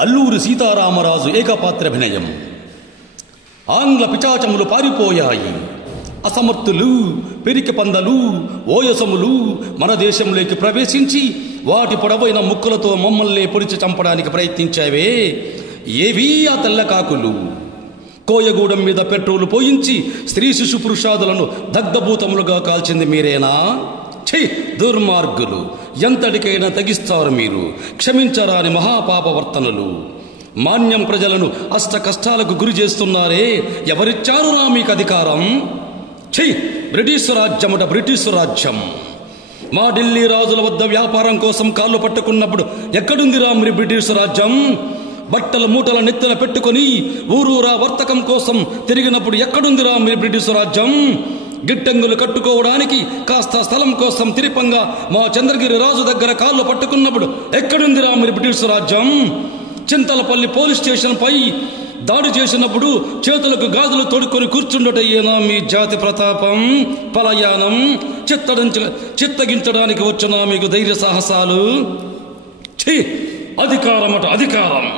అల్లూరి సీతారామరాజు ఏకపాత్రాభినయం. ఆంగ్ల పిచాచములు పారిపోయాయి. అసమర్థులు, పెరికి పందలు, ఓయసములు మన దేశంలోకి ప్రవేశించి వాటి పొడవైన ముక్కులతో మమ్మల్ని పొడిచి చంపడానికి ప్రయత్నించావే, ఏవీ ఆ తెల్లకాకులు? కోయగూడెం మీద పెట్రోలు పోయించి స్త్రీ శిశు పురుషాదులను దగ్ధభూతములుగా కాల్చింది మీరేనా? ఛీ, దుర్మార్గులు! ఎంతటికైనా తగిస్తారు మీరు. క్షమించరాని మహాపాపవర్తనులు. మాన్యం ప్రజలను అష్ట కష్టాలకు గురి చేస్తున్నారే, ఎవరిచ్చారురా మీకు అధికారం? ఛీ, బ్రిటిష్ రాజ్యమట, బ్రిటిష్ రాజ్యం. మా ఢిల్లీ రాజుల వద్ద వ్యాపారం కోసం కాళ్ళు పట్టుకున్నప్పుడు ఎక్కడుందిరా మీరు బ్రిటిష్ రాజ్యం? బట్టల మూటల నెత్తిన పెట్టుకుని ఊరూరా వర్తకం కోసం తిరిగినప్పుడు ఎక్కడుందిరా మీరు బ్రిటిష్ రాజ్యం? గిట్టంగులు కట్టుకోవడానికి కాస్త స్థలం కోసం తిరిపంగా మా చంద్రగిరి రాజు దగ్గర కాళ్ళు పట్టుకున్నప్పుడు ఎక్కడుందిరా మీరు బ్రిటిష్ రాజ్యం? చింతలపల్లి పోలీస్ స్టేషన్ పై దాడి చేసినప్పుడు చేతులకు గాజులు తొడుక్కొని కూర్చుండటయ్యేనా మీ జాతి ప్రతాపం? పలయానం చిత్తగించడానికి వచ్చిన మీకు ధైర్య సాహసాలు? ఛీ, అధికారమట, అధికారం!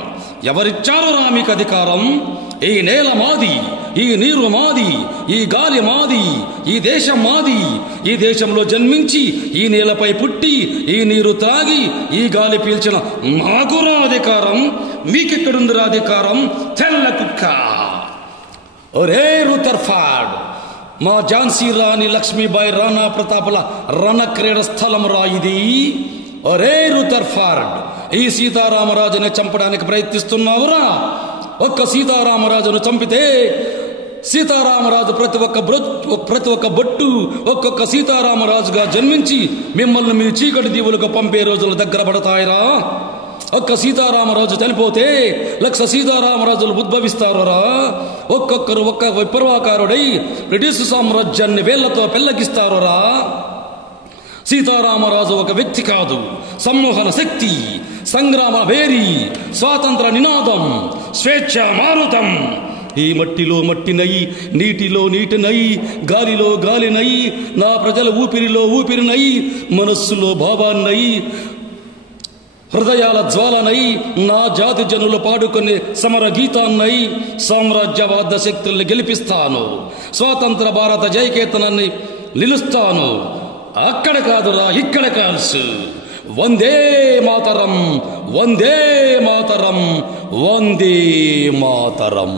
ఎవరిచ్చారురా మీకు అధికారం? ఈ నేల మాది, ఈ నీరు మాది, ఈ గాలి మాది, ఈ దేశం మాది. ఈ దేశంలో జన్మించి ఈ నేలపై పుట్టి ఈ నీరు త్రాగి ఈ గాలి పీల్చిన మాకురా అధికారం. మీకెక్కడుందిరా అధికారం? తెల్ల కుక్క! ఒరే రూథర్ఫర్డ్, మా ఝాన్సీ రాణి లక్ష్మీబాయి రాణా ప్రతాపుల రణక్రీడ స్థలం రా ఇది. ఒరే రూథర్ఫర్డ్, ఈ సీతారామరాజుని చంపడానికి ప్రయత్నిస్తున్నావురా? ఒక్క సీతారామరాజును చంపితే సీతారామరాజు ప్రతి ఒక్క బొట్టు ఒక్కొక్క సీతారామరాజుగా జన్మించి మిమ్మల్ని మీ చీకటి దీవులకు పంపే రోజులు దగ్గర పడతాయిరా. ఒక్క సీతారామరాజు చనిపోతే 1,00,000 సీతారామరాజులు ఉద్భవిస్తారా? ఒక్కొక్కరు ఒక్క విప్లవకారుడై బ్రిటిష్ సామ్రాజ్యాన్ని వేళ్లతో పెళ్లగిస్తారా? సీతారామరాజు ఒక వ్యక్తి కాదు, సమ్మోహన శక్తి, సంగ్రామ వేరి, స్వాతంత్ర నినాదం, స్వేచ్ఛ మారుతం. ఈ మట్టిలో మట్టినై, నీటిలో నీటినై, గాలిలో గాలినై, నా ప్రజల ఊపిరిలో ఊపిరినై, మనస్సులో భావాన్నై, హృదయాల జ్వాలనై, నా జాతి జనులు పాడుకునే సమర గీతాన్నై సామ్రాజ్యవాద శక్తుల్ని గెలిపిస్తాను. స్వాతంత్ర భారత జయకేతనాన్ని నిలుస్తాను. అక్కడ కాదురా, ఇక్కడ కాల్సు. వందే మాతరం, వందే మాతరం, వందే మాతరం.